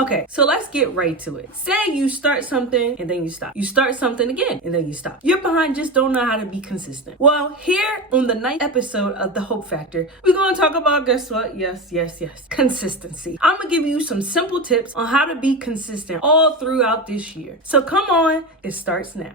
Okay, so let's get right to it. Say you start something and then you stop. You start something again and then you stop. Your behind just don't know how to be consistent. Well, here on the 9th episode of The Hope Factor, we're going to talk about, guess what? Yes, consistency. I'm going to give you some simple tips on how to be consistent all throughout this year. So come on, it starts now.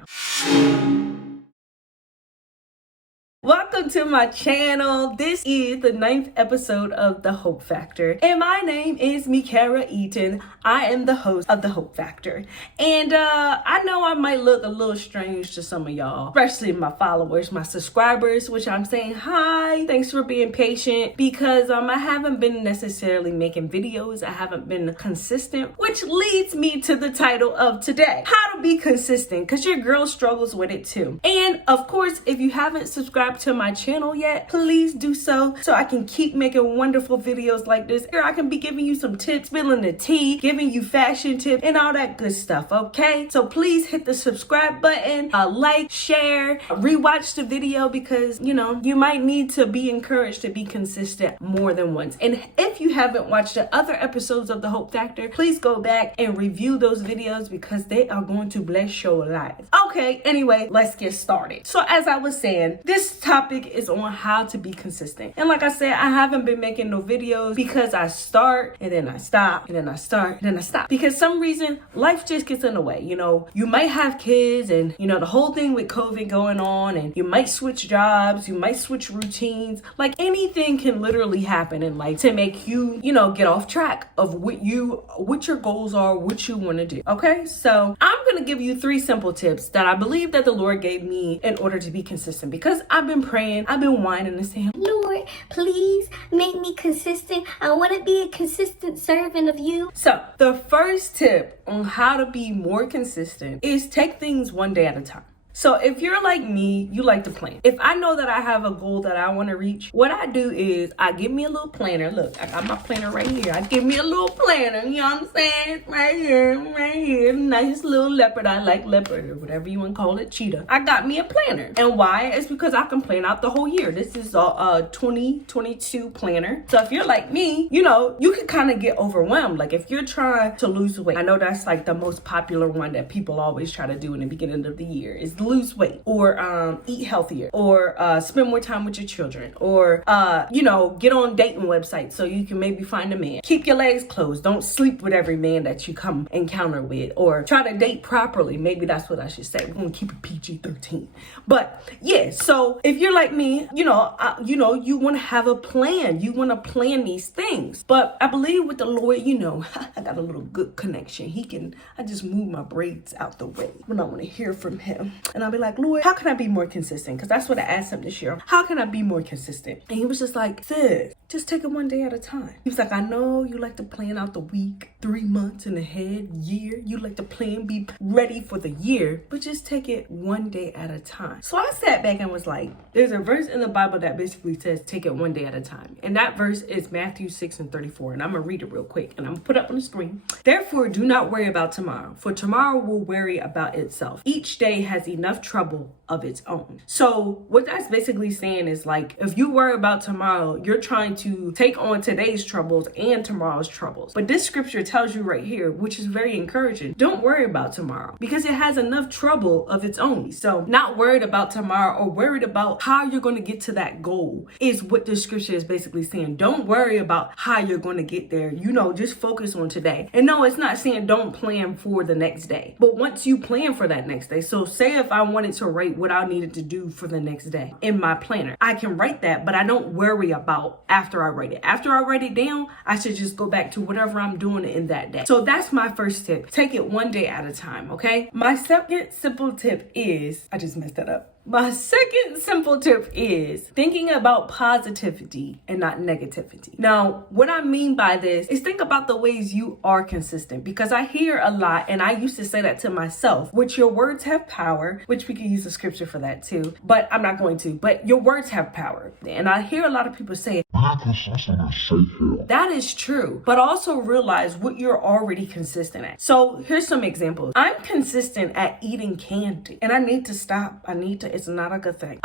Welcome to my channel. This is the 9th episode of The Hope Factor. And my name is Mikara Eaton. I am the host of The Hope Factor. And I know I might look a little strange to some of y'all, especially my followers, my subscribers, which I'm saying hi. Thanks for being patient because I haven't been necessarily making videos. I haven't been consistent, which leads me to the title of today. How to be consistent, because your girl struggles with it too. And of course, if you haven't subscribed to my channel yet, please do so I can keep making wonderful videos like this. Here I can be giving you some tips, spilling the tea, giving you fashion tips and all that good stuff, okay? So please hit the subscribe button, like, share, rewatch the video because, you might need to be encouraged to be consistent more than once. And if you haven't watched the other episodes of The Hope Factor, please go back and review those videos because they are going to bless your life. Okay, anyway, let's get started. So as I was saying, this topic is on how to be consistent. And like I said, I haven't been making no videos because I start and then I stop and then I start and then I stop. Because some reason life just gets in the way. You might have kids and the whole thing with COVID going on, and you might switch jobs, you might switch routines. Like anything can literally happen in life to make you, get off track of what your goals are, what you want to do. Okay, so I'm gonna give you 3 simple tips that I believe that the Lord gave me in order to be consistent, because I've been praying, I've been whining and saying, Lord, please make me consistent. I want to be a consistent servant of you. So the first tip on how to be more consistent is take things one day at a time. So if you're like me, you like to plan. If I know that I have a goal that I want to reach, what I do is I give me a little planner. Look, I got my planner right here. I give me a little planner, you know what I'm saying? Right here. Nice little leopard. I like leopard or whatever you want to call it, cheetah. I got me a planner. And why? It's because I can plan out the whole year. This is a 2022 planner. So if you're like me, you can kind of get overwhelmed. Like if you're trying to lose weight, I know that's like the most popular one that people always try to do in the beginning of the year is lose weight or eat healthier or spend more time with your children or get on dating websites so you can maybe find a man. Keep your legs closed. Don't sleep with every man that you come encounter with, or try to date properly. Maybe that's what I should say. We're gonna keep it PG-13. But yeah, so if you're like me, you want to have a plan. You want to plan these things. But I believe with the Lord, I got a little good connection. I just move my braids out the way when I want to hear from him. And I'll be like, Lord, how can I be more consistent? Because that's what I asked him this year. How can I be more consistent? And he was just like, sis, just take it one day at a time. He was like, I know you like to plan out the week, 3 months in ahead, year. You like to plan, be ready for the year, but just take it one day at a time. So I sat back and was like, there's a verse in the Bible that basically says, take it one day at a time. And that verse is Matthew 6:34. And I'm going to read it real quick and I'm going to put it up on the screen. Therefore, do not worry about tomorrow, for tomorrow will worry about itself. Each day has enough trouble of its own. So what that's basically saying is like, if you worry about tomorrow, you're trying to take on today's troubles and tomorrow's troubles. But this scripture tells you right here, which is very encouraging, don't worry about tomorrow because it has enough trouble of its own. So not worried about tomorrow or worried about how you're going to get to that goal is what the scripture is basically saying. Don't worry about how you're going to get there. Just focus on today. And no, it's not saying don't plan for the next day. But once you plan for that next day, so say if I wanted to write what I needed to do for the next day in my planner, I can write that, but I don't worry about after I write it. After I write it down, I should just go back to whatever I'm doing in that day. So that's my first tip. Take it one day at a time, okay? My second simple tip is, I just messed that up. My second simple tip is thinking about positivity and not negativity. Now, what I mean by this is think about the ways you are consistent, because I hear a lot, and I used to say that to myself, which your words have power, which we can use the scripture for that too, but I'm not going to. But your words have power. And I hear a lot of people say, consistent is safe here. That is true, but also realize what you're already consistent at. So here's some examples. I'm consistent at eating candy and I need to stop. It's not a good thing.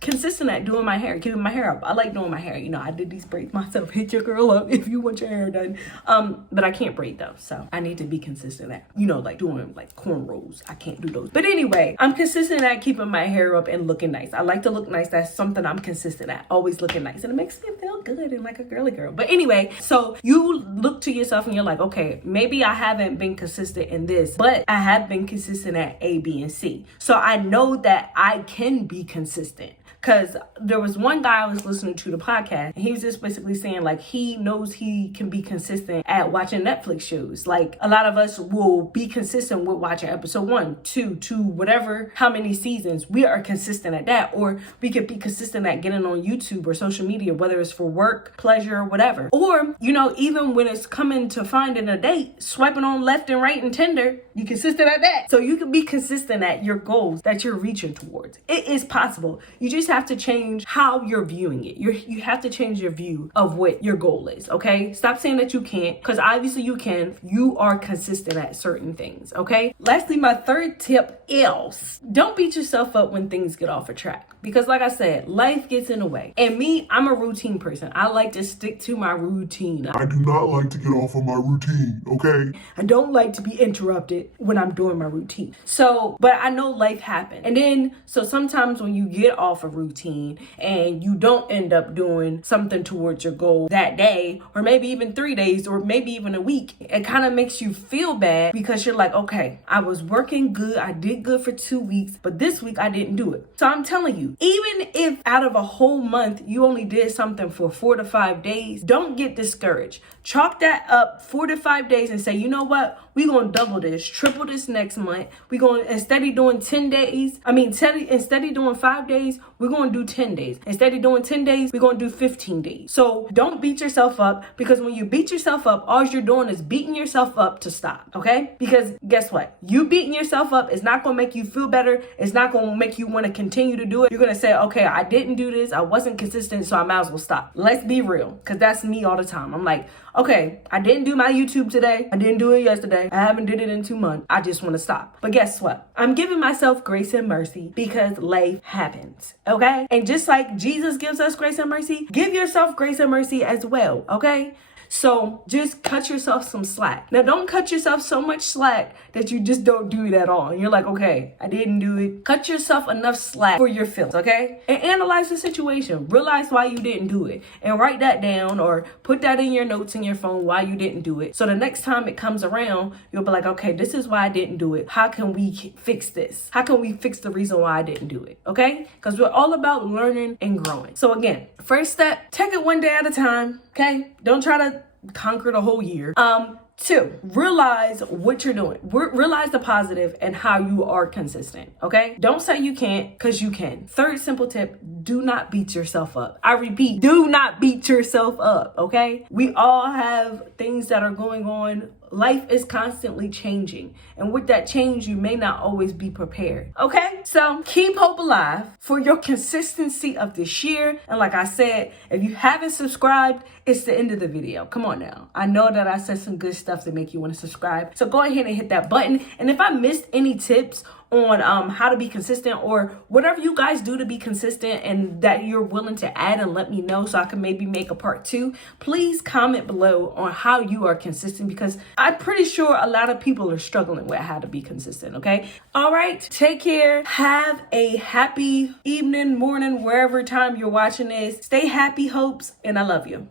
Consistent at doing my hair, keeping my hair up. I like doing my hair. You know, I did these braids myself. Hit your girl up if you want your hair done. But I can't braid though. So I need to be consistent at, you know, like doing like cornrows. I can't do those. But anyway, I'm consistent at keeping my hair up and looking nice. I like to look nice. That's something I'm consistent at. Always looking nice. And it makes me feel good and like a girly girl. But anyway, so you look to yourself and you're like, okay, maybe I haven't been consistent in this, but I have been consistent at A, B, and C. So I know that I can be consistent. Because there was one guy I was listening to the podcast, and he was just basically saying like he knows he can be consistent at watching Netflix shows. Like a lot of us will be consistent with watching episode 1, 2, whatever, how many seasons. We are consistent at that. Or we could be consistent at getting on YouTube or social media, whether it's for work, pleasure, or whatever. Or, you know, even when it's coming to finding a date, swiping on left and right in Tinder, you consistent at that. So you can be consistent at your goals that you're reaching towards. It is possible. You just have to change how you're viewing it. You have to change your view of what your goal is, okay? Stop saying that you can't, because obviously you can. You are consistent at certain things, okay? Lastly, my third tip is don't beat yourself up when things get off a track. Because like I said, life gets in the way. And me, I'm a routine person. I like to stick to my routine. I do not like to get off of my routine, okay? I don't like to be interrupted when I'm doing my routine. So, but I know life happens. And then, so sometimes when you get off a routine and you don't end up doing something towards your goal that day, or maybe even 3 days, or maybe even a week, it kind of makes you feel bad because you're like, okay, I was working good. I did good for 2 weeks, but this week I didn't do it. So I'm telling you, even if out of a whole month, you only did something for 4 to 5 days, don't get discouraged. Chalk that up 4 to 5 days and say, you know what? We're going to double this, triple this next month. We're going to, instead of doing 10 days, instead of doing 5 days, we're going to do 10 days. Instead of doing 10 days, we're going to do 15 days. So don't beat yourself up, because when you beat yourself up, all you're doing is beating yourself up to stop, okay? Because guess what? You beating yourself up is not going to make you feel better. It's not going to make you want to continue to do it. You're going to say, okay, I didn't do this. I wasn't consistent, so I might as well stop. Let's be real, because that's me all the time. I'm like, okay, I didn't do my YouTube today. I didn't do it yesterday. I haven't did it in 2 months. I just want to stop. But guess what? I'm giving myself grace and mercy because life happens, okay? And just like Jesus gives us grace and mercy, give yourself grace and mercy as well, okay? So just cut yourself some slack. Now, don't cut yourself so much slack that you just don't do it at all. And you're like, okay, I didn't do it. Cut yourself enough slack for your feelings, okay? And analyze the situation. Realize why you didn't do it. And write that down or put that in your notes in your phone why you didn't do it. So the next time it comes around, you'll be like, okay, this is why I didn't do it. How can we fix this? How can we fix the reason why I didn't do it, okay? Because we're all about learning and growing. So again, first step, take it one day at a time, okay? Don't try to conquer the whole year. 2, realize what you're doing. Realize the positive and how you are consistent, okay? Don't say you can't, because you can. Third simple tip, do not beat yourself up. I repeat, do not beat yourself up, okay? We all have things that are going on. Life is constantly changing. And with that change, you may not always be prepared. Okay? So keep hope alive for your consistency of this year. And like I said, if you haven't subscribed, it's the end of the video. Come on now. I know that I said some good stuff to make you want to subscribe. So go ahead and hit that button. And if I missed any tips on how to be consistent, or whatever you guys do to be consistent and that you're willing to add, and let me know so I can maybe make a part 2, please comment below on how you are consistent, because I'm pretty sure a lot of people are struggling with how to be consistent, okay? All right, take care. Have a happy evening, morning, wherever time you're watching this. Stay happy, hopes, and I love you.